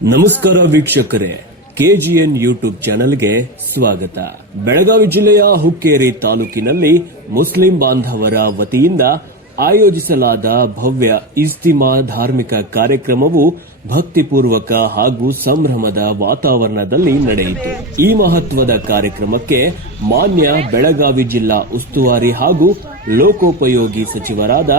ನಮಸ್ಕಾರ ವೀಕ್ಷಕರೇ, KGN YouTube ಚಾನೆಲ್ಗೆ ಸ್ವಾಗತ. ಬೆಳಗಾವಿ ಜಿಲ್ಲೆಯ ಹುಕ್ಕೇರಿ ತಾಲೂಕಿನಲ್ಲಿ ಮುಸ್ಲಿಂ ಬಾಂಧವರ ವತಿಯಿಂದ ಆಯೋಜಿಸಲಾದ ಭವ್ಯ ಇಜ್ತಿಮಾ ಧಾರ್ಮಿಕ ಕಾರ್ಯಕ್ರಮವು ಭಕ್ತಿಪೂರ್ವಕ ಹಾಗೂ ಸಂಭ್ರಮದ ವಾತಾವರಣದಲ್ಲಿ ನಡೆಯಿತು. ಈ ಮಹತ್ವದ ಕಾರ್ಯಕ್ರಮಕ್ಕೆ ಮಾನ್ಯ ಬೆಳಗಾವಿ ಜಿಲ್ಲಾ ಉಸ್ತುವಾರಿ ಹಾಗೂ ಲೋಕೋಪಯೋಗಿ ಸಚಿವರಾದ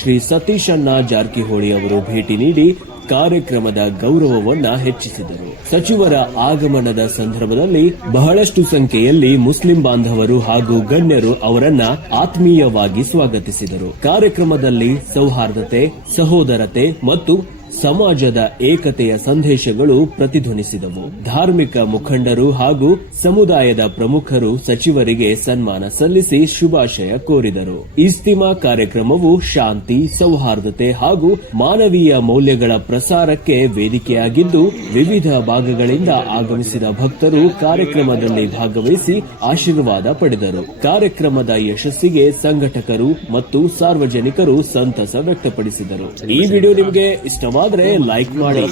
ಶ್ರೀ ಸತೀಶಣ್ಣ ಜಾರಕಿಹೊಳಿ ಅವರು ಭೇಟಿ ನೀಡಿ ಕಾರ್ಯಕ್ರಮದ ಗೌರವವನ್ನ ಹೆಚ್ಚಿಸಿದರು. ಸಚಿವರ ಆಗಮನದ ಸಂದರ್ಭದಲ್ಲಿ ಬಹಳಷ್ಟು ಸಂಖ್ಯೆಯಲ್ಲಿ ಮುಸ್ಲಿಂ ಬಾಂಧವರು ಹಾಗೂ ಗಣ್ಯರು ಅವರನ್ನ ಆತ್ಮೀಯವಾಗಿ ಸ್ವಾಗತಿಸಿದರು. ಕಾರ್ಯಕ್ರಮದಲ್ಲಿ ಸೌಹಾರ್ದತೆ, ಸಹೋದರತೆ ಮತ್ತು ಸಮಾಜದ ಏಕತೆಯ ಸಂದೇಶಗಳು ಪ್ರತಿಧ್ವನಿಸಿದವು. ಧಾರ್ಮಿಕ ಮುಖಂಡರು ಹಾಗೂ ಸಮುದಾಯದ ಪ್ರಮುಖರು ಸಚಿವರಿಗೆ ಸನ್ಮಾನ ಸಲ್ಲಿಸಿ ಶುಭಾಶಯ ಕೋರಿದರು. ಇಜ್ತಿಮಾ ಕಾರ್ಯಕ್ರಮವು ಶಾಂತಿ, ಸೌಹಾರ್ದತೆ ಹಾಗೂ ಮಾನವೀಯ ಮೌಲ್ಯಗಳ ಪ್ರಸಾರಕ್ಕೆ ವೇದಿಕೆಯಾಗಿದ್ದು, ವಿವಿಧ ಭಾಗಗಳಿಂದ ಆಗಮಿಸಿದ ಭಕ್ತರು ಕಾರ್ಯಕ್ರಮದಲ್ಲಿ ಭಾಗವಹಿಸಿ ಆಶೀರ್ವಾದ ಪಡೆದರು. ಕಾರ್ಯಕ್ರಮದ ಯಶಸ್ಸಿಗೆ ಸಂಘಟಕರು ಮತ್ತು ಸಾರ್ವಜನಿಕರು ಸಂತಸ ವ್ಯಕ್ತಪಡಿಸಿದರು. ಈ ವಿಡಿಯೋ ನಿಮಗೆ ಇಷ್ಟವಾದರೆ ಲೈಕ್ ಮಾಡಿ,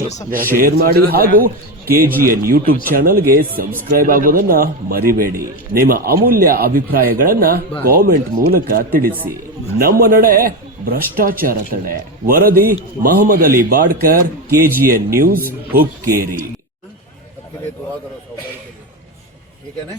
ಶೇರ್ ಮಾಡಿ ಹಾಗೂ ಕೆಜಿಎನ್ ಯೂಟ್ಯೂಬ್ ಚಾನೆಲ್ಗೆ ಸಬ್ಸ್ಕ್ರೈಬ್ ಆಗೋದನ್ನ ಮರಿಬೇಡಿ. ನಿಮ್ಮ ಅಮೂಲ್ಯ ಅಭಿಪ್ರಾಯಗಳನ್ನ ಕಾಮೆಂಟ್ ಮೂಲಕ ತಿಳಿಸಿ. ನಮ್ಮ ನಡೆ ಭ್ರಷ್ಟಾಚಾರ ತಡೆ. ವರದಿ ಮೊಹಮ್ಮದ್ ಅಲಿ ಬಾಡ್ಕರ್, ಕೆಜಿಎನ್ ನ್ಯೂಸ್, ಹುಕ್ಕೇರಿ. ठीक है ना।